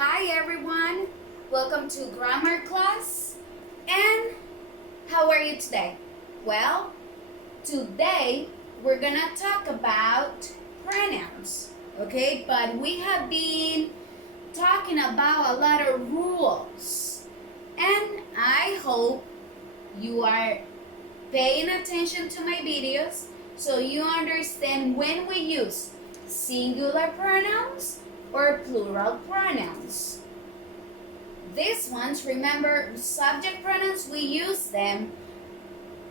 Hi everyone, welcome to grammar class. And how are you today? Well, today we're gonna talk about pronouns, okay? But we have been talking about a lot of rules, and I hope you are paying attention to my videos so you understand when we use singular pronouns or plural pronouns. These ones, remember, subject pronouns, we use them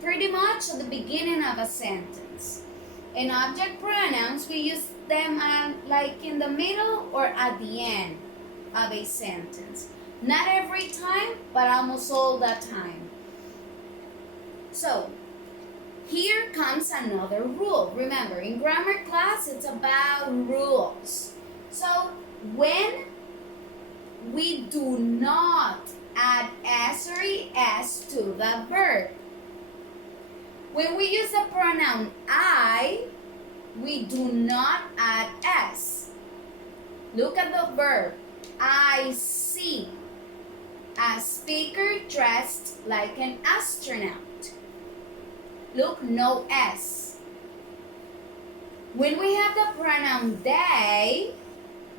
pretty much at the beginning of a sentence. And object pronouns, we use them like in the middle or at the end of a sentence. Not every time, but almost all the time. So, here comes another rule. Remember, in grammar class, it's about rules. So, when we do not add s or es to the verb, when we use the pronoun I, we do not add s. Look at the verb. I see a speaker dressed like an astronaut. Look, no s. When we have the pronoun they,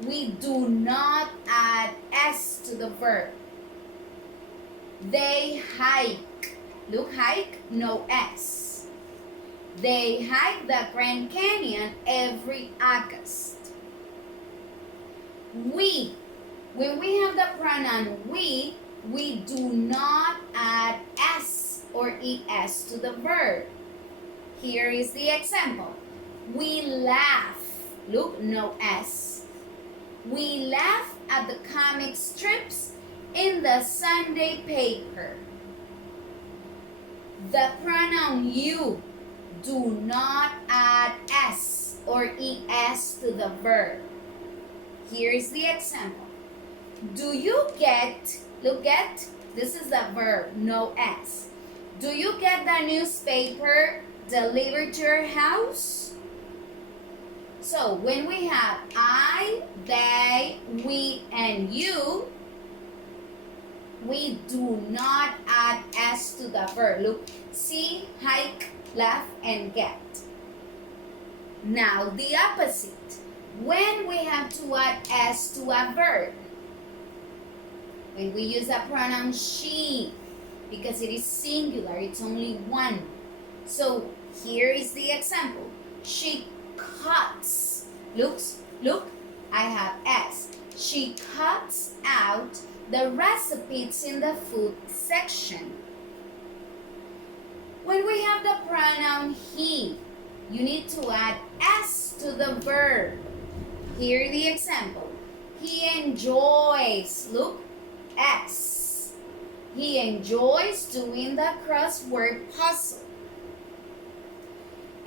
we do not add s to the verb. They hike. Look, hike, no s. They hike the Grand Canyon every August. We, when we have the pronoun we do not add s or es to the verb. Here is the example. We laugh. Look, no s. We laugh at the comic strips in the Sunday paper. The pronoun you, do not add s or es to the verb. Here is the example. Do you get, look at, this is the verb, no s. Do you get the newspaper delivered to your house? So when we have I, they, we, and you, we do not add s to the verb. Look, see, hike, laugh, and get. Now the opposite. When we have to add s to a verb, when we use the pronoun she, because it is singular, it's only one. So here is the example. She cuts. Look, I have s. She cuts out the recipes in the food section. When we have the pronoun he, you need to add s to the verb. Here the example. He enjoys, look, s. He enjoys doing the crossword puzzle.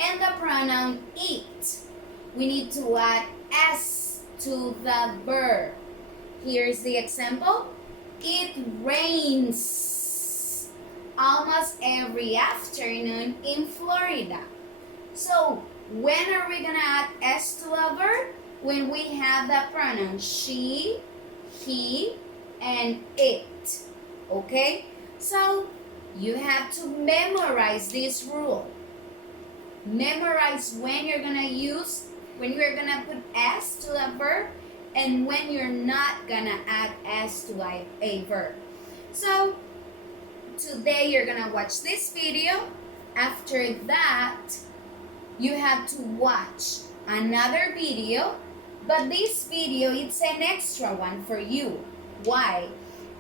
And the pronoun eat, we need to add s to the verb. Here's the example. It rains almost every afternoon in Florida. So, when are we going to add s to a verb? When we have the pronoun she, he, and it. Okay? So, you have to memorize this rule. Memorize when you're going to put s to a verb and when you're not going to add s to a verb. So, today you're going to watch this video. After that, you have to watch another video, but this video, it's an extra one for you. Why?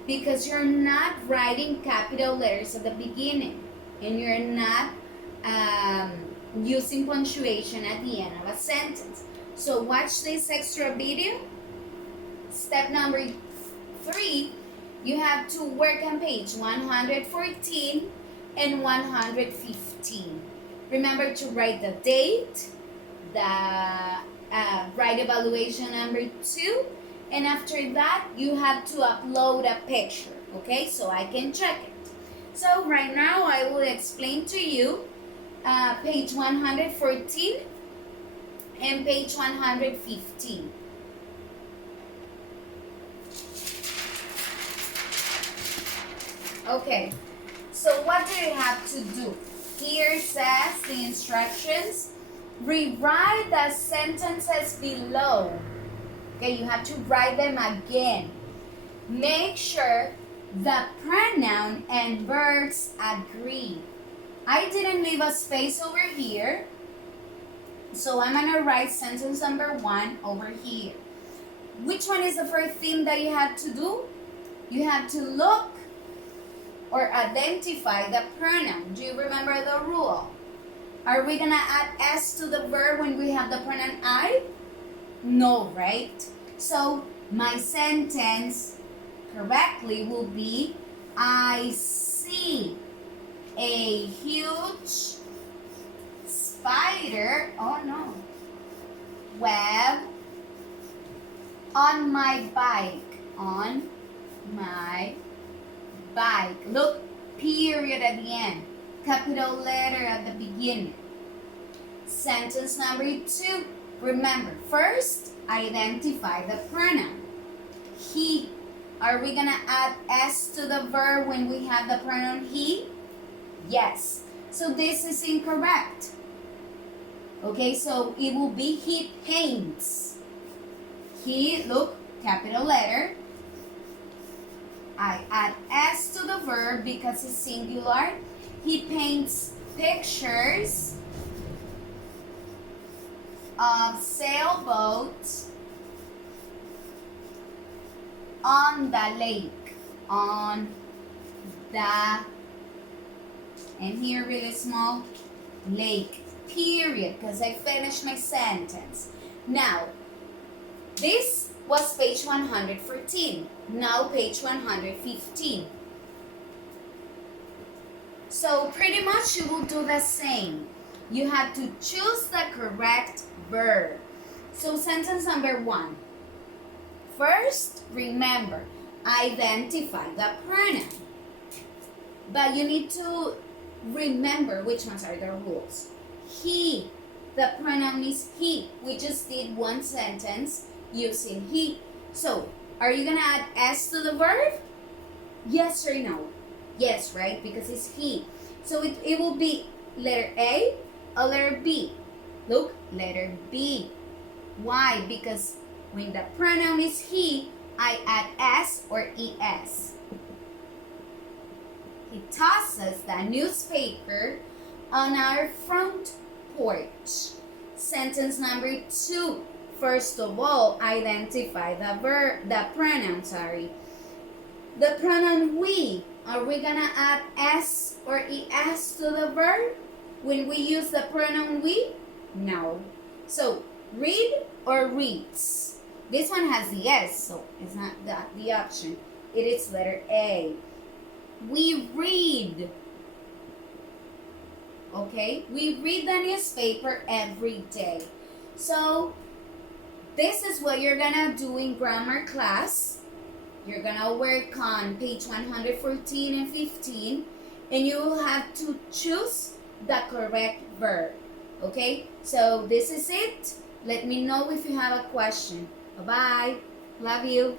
Because you're not writing capital letters at the beginning and you're not using punctuation at the end of a sentence. So watch this extra video. Step number 3, you have to work on page 114 and 115. Remember to write the date, the write evaluation number 2, and after that you have to upload a picture, okay, so I can check it. So right now I will explain to you page 114 and page 115. Okay, so what do you have to do? Here says the instructions. Rewrite the sentences below. Okay, you have to write them again. Make sure the pronoun and verbs agree. I didn't leave a space over here, so I'm gonna write sentence number 1 over here. Which one is the first thing that you have to do? You have to look or identify the pronoun. Do you remember the rule? Are we gonna add S to the verb when we have the pronoun I? No, right? So my sentence correctly will be, I see a huge spider, oh no, web on my bike, on my bike. Look, period at the end, capital letter at the beginning. Sentence number 2, remember, first identify the pronoun. He. Are we gonna add S to the verb when we have the pronoun he? Yes. So this is incorrect. Okay, so it will be he paints. He, look, capital letter. I add S to the verb because it's singular. He paints pictures of sailboats on the lake, on the, and here really small, lake, period, because I finished my sentence. Now, this was page 114, now page 115. So pretty much you will do the same. You have to choose the correct verb. So sentence number 1. First, remember, identify the pronoun. But you need to remember which ones are the rules. He, the pronoun is he. We just did one sentence using he. So, are you going to add S to the verb? Yes or no? Yes, right? Because it's he. So it will be letter A or letter B. Look, letter B. Why? Because when the pronoun is he, I add S or ES. He tosses the newspaper on our front porch. Sentence number 2. First of all, identify the pronoun, The pronoun we. Are we gonna add S or ES to the verb when we use the pronoun we? No. So, read or reads. This one has the S, so it's not the option. It is letter A. We read. Okay? We read the newspaper every day. So, this is what you're gonna do in grammar class. You're gonna work on page 114 and 15, and you will have to choose the correct verb. Okay? So, this is it. Let me know if you have a question. Bye-bye. Love you.